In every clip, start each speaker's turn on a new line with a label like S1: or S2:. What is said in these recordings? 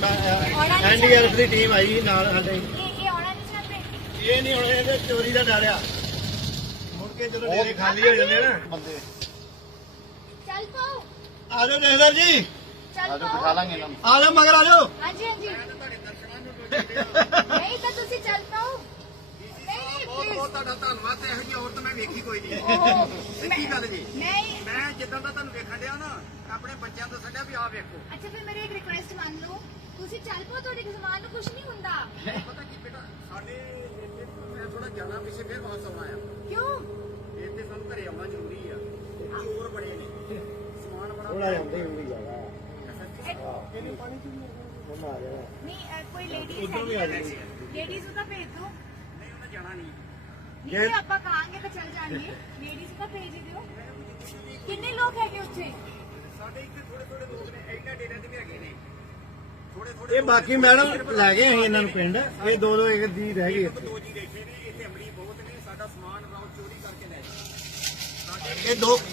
S1: NDRF की team आई नाल साडे
S2: ये आना नहीं चाहते।
S1: ये नहीं हुण इहदे चोरी दा डर आ मुड़ के जदों डेरे खाली हो जांदे ना बंदे
S2: चल पाओ
S1: आ जाओ जहदार जी
S2: चल पाओ
S3: लांगे इन्हां
S1: आ जाओ मगर आ जाओ
S2: हाँ जी हाँ जी नहीं तो तुसी चल पाओ नहीं
S3: ਬਹੁਤ
S2: प्लीज
S3: ਬਹੁਤ ਤੁਹਾਡਾ ਧੰਨਵਾਦ ਤੇ ਇਹੋ ਜਿਹੀ ਔਰਤ ਮੈਂ ਵੇਖੀ ਕੋਈ ਨਹੀਂ
S2: ओह,
S3: ਸੱਚੀ ਗੱਲ ਜੀ
S2: नहीं
S3: ਮੈਂ ਜਿੱਦਾਂ ਦਾ ਤੁਹਾਨੂੰ ਵੇਖਣ ਡਿਆ ਨਾ ਆਪਣੇ ਬੱਚਿਆਂ ਤੋਂ ਛੱਡਿਆ ਵੀ ਆਹ ਵੇਖੋ
S2: अच्छा फिर मेरी एक रिक्वेस्ट मान लो तुसी चल पाओ ਤੁਹਾਡੇ ਸਮਾਨ ਨੂੰ ਕੁਝ ਨਹੀਂ ਹੁੰਦਾ
S3: ਪਤਾ ਕੀ ਬੇਟਾ ਸਾਡੇ ਇੱਥੇ ਮੈਂ ਥੋੜਾ ਜਾਣਾ ਪਿੱਛੇ ਫਿਰ ਵਾਪਸ ਆਉਣਾ ਆ
S2: क्यों
S3: ਇੱਥੇ ਸਾਨੂੰ ਘਰੇ ਆਉਣਾ ਜ਼ਰੂਰੀ ਆ ਚੋਰ ਬੜੇ ਨੇ ਸਮਾਨ ਬੜਾ
S1: थोड़ा आंदी हुंदी जागा
S3: ਇਹਨੂੰ ਪਾਣੀ ਚ
S1: हम आ जाओ
S2: नहीं कोई लेडीज
S1: उधर भी आ जाएगी।
S2: लेडीज को भेज दो
S3: ਨਹੀਂ ਉਹਨੇ ਜਾਣਾ ਨਹੀਂ
S2: नहीं ਆਪਾਂ ਕਹਾਂਗੇ ਤਾਂ ਚੱਲ ਜਾਣਗੇ ਲੇਡੀਜ਼ को भेज ਦਿਓ ਕਿੰਨੇ ਲੋਕ ਹੈਗੇ ਉੱਥੇ
S3: ਸਾਡੇ ਇੱਥੇ ਥੋੜੇ ਥੋੜੇ ਲੋਕ ਨੇ ਇਹਨਾਂ ਡੇਰਿਆਂ ਤੇ ਵੀ ਹੈਗੇ ਨੇ ਥੋੜੇ ਥੋੜੇ
S1: ਇਹ ਬਾਕੀ ਮੈਡਮ ਲੈ ਗਏ ਅਸੀਂ ਇਹਨਾਂ ਨੂੰ ਪਿੰਡ ਇਹ ਦੋ ਦੋ ਇੱਕ ਦੀ ਰਹਿ ਗਈ ਇੱਥੇ
S3: ਦੋ ਜੀ ਦੇਖੇ ਨੇ ਇੱਥੇ ਅਮਲੀ ਬਹੁਤ ਨੇ ਸਾਡਾ ਸਮਾਨ ਰਾਉ ਚੋਰੀ ਕਰਕੇ ਲੈ ਗਏ ਸਾਡੇ
S1: ਇਹ ਦੋ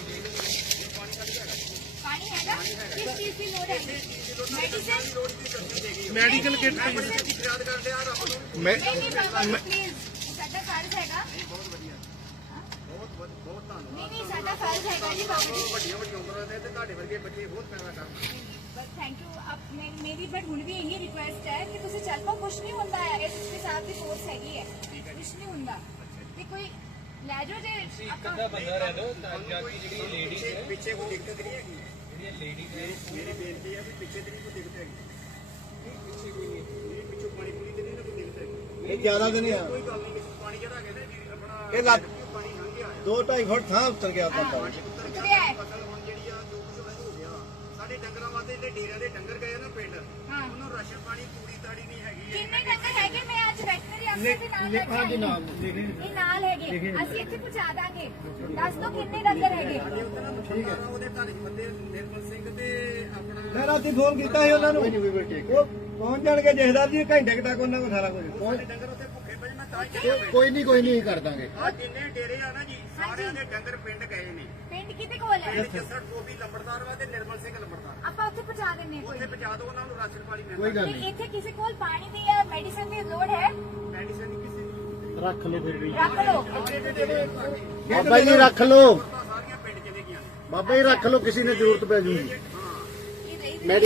S2: ਪਾਣੀ ਹੈਗਾ ਕਿਸ ਚੀਜ਼ ਦੀ ਲੋੜ ਹੈ ਮੈਡੀਸਨ
S3: ਲੋੜ ਦੀ ਕਰਨੀ ਦੇਗੀ
S1: ਮੈਡੀਕਲ ਕਿੱਟ
S3: ਦੀ ਫਰਿਆਦ ਕਰਦੇ ਆ ਰੱਬ ਨੂੰ
S1: ਮੈਂ
S2: ਨਹੀਂ ਬਾਬਾ ਪਲੀਜ਼ ਸਾਡਾ ਫਰਜ਼ ਹੈਗਾ
S3: ਬਹੁਤ ਵਧੀਆ ਬਹੁਤ ਧੰਨਵਾਦ
S2: ਨਹੀਂ ਸਾਡਾ ਫਰਜ਼ ਹੈਗਾ ਜੀ ਬਾਬਾ ਜੀ
S3: ਵੱਡੀਆਂ ਵੱਡੀਆਂ ਉਮਰਾਂ ਦੇ ਤੇ ਤੁਹਾਡੇ ਵਰਗੇ ਬੱਚੇ ਬਹੁਤ ਪੈਦਾ ਕਰਦੇ
S2: ਬਸ ਥੈਂਕ ਯੂ ਆਪ ਮੇਰੀ ਬਟ ਹੁਣ ਵੀ ਇਹੀ ਰਿਕੁਐਸਟ ਹੈ ਕਿ ਤੁਸੀਂ ਚੱਲ ਪਾਓ ਕੁਝ ਨਹੀਂ ਹੁੰਦਾ ਹੈ ਇਸ ਦੇ ਸਾਥ ਦੀ ਫੋਰਸ ਹੈਗੀ ਹੈ ਕੁਝ ਨਹੀਂ ਹੁੰਦਾ ਤੇ ਕੋਈ ਲੈ ਜਾਓ ਜੇ ਆਪਾਂ
S4: ਬੰਦਾ ਰਹਿ ਦੋ ਤਾਂ ਜਾਤੀ ਜਿਹੜੀ ਲੇਡੀਜ਼ ਹੈ
S3: ਪਿੱਛੇ ਕੋਈ ਦਿੱਕਤ ਨਹੀਂ ਹੈਗੀ
S4: ਜਿਹੜੀਆਂ ਲੇਡੀਜ਼ ਹੈ
S3: ਮੇਰੀ ਬੇਨਤੀ ਹੈ ਵੀ ਪਿੱਛੇ ਤੇ ਨਹੀਂ ਕੋਈ ਦਿੱਕਤ ਹੈਗੀ ਪਿੱਛੇ ਕੋਈ ਨਹੀਂ ਪਿੱਛੋਂ ਪਾਣੀ ਪੂਰੀ ਤੇ ਨਹੀਂ ਨਾ ਕੋਈ ਦਿੱਕਤ ਹੈਗੀ
S1: ਇਹ ਜ਼ਿਆਦਾ ਦਿਨ ਆ
S3: ਕੋਈ ਗੱਲ ਨਹੀਂ ਪਾਣੀ ਜਿਹੜਾ ਹੈਗਾ ਨਾ ਜੀ ਆਪਣਾ
S1: ਇਹ ਲੱਤ
S3: ਪਾਣੀ ਲੰਘ ਗਿਆ
S1: 2-2.5 ਫੁੱਟ ਥਾਂ ਉੱਤਰ ਗਿਆ ਬੰਦਾ
S2: ਉਤਰਿਆ ਹੈ
S3: ਫਸਲ ਹੁਣ ਜਿਹੜੀ ਆ ਜੋ ਕੁਝ ਹੋਇਆ ਹੋ ਗਿਆ ਸਾਡੇ ਡੰਗਰਾਂ ਵਾਸਤੇ ਜਿਹੜੇ ਡੇਰਿਆਂ ਦੇ ਡੰਗਰ ਗਏ ਨਾ ਪਿੰਡ
S2: ਹਾਂ
S3: ਉਹਨੂੰ ਰਾਸ਼ਨ ਪਾਣੀ ਤੂੜੀ ਤਾੜੀ ਨਹੀਂ ਹੈਗੀ
S2: ਕਿੰਨੇ ਡੰਗਰ ਹੈਗੇ ਮੈਂ ਅੱਜ ਵੈਟਨਰੀ ਅਫਸਰ ਦੇ ਨਾਲ ਲੈ ਕੇ
S1: ਹਾਂਜੀ
S2: ਆਈ ਹਾਂ।
S1: ਨਾਮ ਲਿਖੇ
S2: ਇਹ ਨਾਲ ਹੈਗੇ ਅਸੀਂ ਇੱਥੇ ਪਹੁੰਚਾ ਦਾਂਗੇ ਦੱਸ ਦੋ ਕਿੰਨੇ ਡੰਗਰ ਹੈਗੇ
S3: ਠੀਕ ਹੈ ਉਹਦੇ ਘਰ ਚ ਬੰਦੇ ਨਿਰਮਲ ਸਿੰਘ ਤੇ ਆਪਣਾ
S1: ਮੈਂ ਰਾਤੀ ਫੋਨ ਕੀਤਾ ਸੀ ਉਹਨਾਂ ਨੂੰ ਉਹ ਪਹੁੰਚ ਜਾਣਗੇ ਜਹਦਾਰ ਜੀ ਘੰਟੇ ਕੁ ਤੱਕ ਉਹਨਾਂ ਕੋਲ ਸਾਰਾ ਕੁਝ
S3: ਸਾਡੇ ਡੰਗਰ ਉੱਥੇ ਭੁੱਖੇ ਪਏ ਮੈਂ ਤਾਂ ਹੀ ਚੱਲਿਆ
S1: ਕੋਈ ਨਹੀਂ ਕਰ ਦਾਂਗੇ
S3: ਆ ਜਿੰਨੇ ਡੇਰੇ ਆ ਨਾ ਜੀ ਸਾਰਿਆਂ ਦੇ ਡੰਗਰ ਪਿੰਡ ਗਏ ਨੇ
S2: ਪਿੰਡ ਕਿਤੇ ਕੋਲ ਹੈ
S3: ਪਿੰਡ ਜੱਸੜ ਟੋਬੀ ਲੰਬੜਦਾਰ ਵਾ ਤੇ ਨਿਰਮਲ ਸਿੰਘ ਲੰਬੜਦਾਰ
S2: ਆਪਾਂ ਉੱਥੇ ਪਹੁੰਚਾ ਦਿੰਨੇ ਕੋਈ
S3: ਉੱਥੇ ਪਹੁੰਚਾ ਦਿਓ ਉਹਨਾਂ ਨੂੰ ਰਾਸ਼ਨ ਪਾਣੀ
S1: ਕੋਈ
S3: ਮਿਲਦਾ
S1: ਗੱਲ
S2: ਤੇ
S1: ਨਹੀਂ
S2: ਇੱਥੇ ਕਿਸੇ ਕੋਲ ਪਾਣੀ ਦੀ ਜਾਂ ਮੈਡੀਸਨ ਦੀ ਲੋੜ ਹੈ
S3: ਮੈਡੀਸਨ ਨਹੀਂ ਕਿਸੇ ਦੀ
S1: ਰੱਖ ਲਓ ਫਿਰ ਵੀ
S2: ਰੱਖ ਲਓ
S1: ਬਾਬਾ ਜੀ ਰੱਖ ਲਓ
S3: ਤਾਂ ਸਾਰੀਆਂ ਪਿੰਡ ਚਲੇ ਗਈਆਂ ਨੇ
S1: ਬਾਬਾ ਜੀ ਰੱਖ ਲਓ ਕਿਸੇ ਨੇ ਜ਼ਰੂਰਤ ਪੈ ਜੂਗੀ
S2: ਇਹ ਰਹੀ
S1: ਮੈਡੀ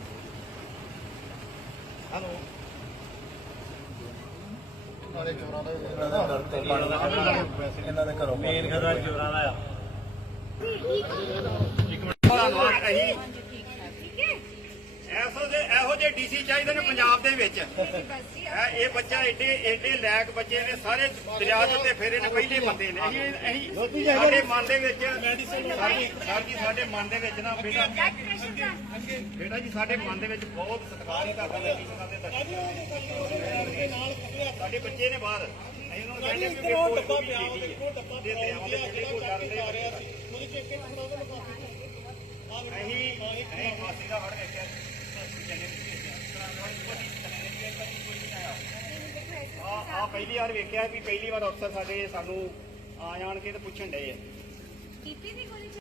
S1: ਇਹਨਾਂ ਦੇ ਘਰੋਂ ਮੇਨ ਖਤਰਾ ਚੋਰਾਂ ਦਾ ਆ
S2: ਠੀਕ ਹੈ
S3: ਧੰਨਵਾਦ ਅਸੀਂ
S2: ਠੀਕ ਹੈ
S3: ਇਹੋ ਜਿਹੇ ਡੀਸੀ ਚਾਹੀਦੇ ਨੇ ਪੰਜਾਬ ਦੇ ਵਿੱਚ
S2: ਬਸ ਜੀ
S3: ਇਹ ਬੱਚਾ ਏਡੇ ਲੈਕ ਬੱਚੇ ਨੇ ਸਾਰੇ ਦਰਿਆ ਦੇ ਉੱਤੇ ਫੇਰੇ ਨੇ ਪਹਿਲੇ ਬੰਦੇ ਨੇ ਅਸੀਂ ਸਾਡੇ ਮਨ ਦੇ ਵਿੱਚ ਸਾਡੇ ਮਨ ਦੇ ਵਿੱਚ ਨਾ ਬੇਟਾ
S2: ਬਲੱਡ ਪ੍ਰੈਸ਼ਰ ਦਾ
S3: ਬੇਟਾ ਜੀ ਸਾਡੇ ਮਨ ਦੇ ਵਿੱਚ ਬਹੁਤ ਸਤਿਕਾਰ ਹੀ ਕਰਦਾ ਨੇ ਟੀਚਰਾਂ ਦੇ ਸਾਡੇ ਬੱਚੇ ਨੇ ਬਾਹਰ ਅਸੀਂ ਉਹਨਾਂ ਨੂੰ ਕਹਿੰਦੇ ਕਿ ਕੋਈ ਡੱਬਾ ਪਿਆ ਉਹਦੇ ਦਰਿਆਵਾਂ ਦੇ ਜਿਹੜੇ ਕੋਈ ਡਰਦੇ ਆ ਰਿਹਾ ਸੀ ਅਸੀਂ ਫਾਸੀ ਦਾ ਵੜ ਵੇਖਿਆ ਆ ਪਹਿਲੀ ਵਾਰ ਵੇਖਿਆ ਵੀ ਪਹਿਲੀ ਵਾਰ ਅਫਸਰ ਸਾਡੇ ਸਾਨੂੰ ਆ ਜਾਣ ਕੇ ਤੇ ਪੁੱਛਣ ਡਏ ਆ
S2: ਕੀਤੀ ਦੀ ਗੋਲੀ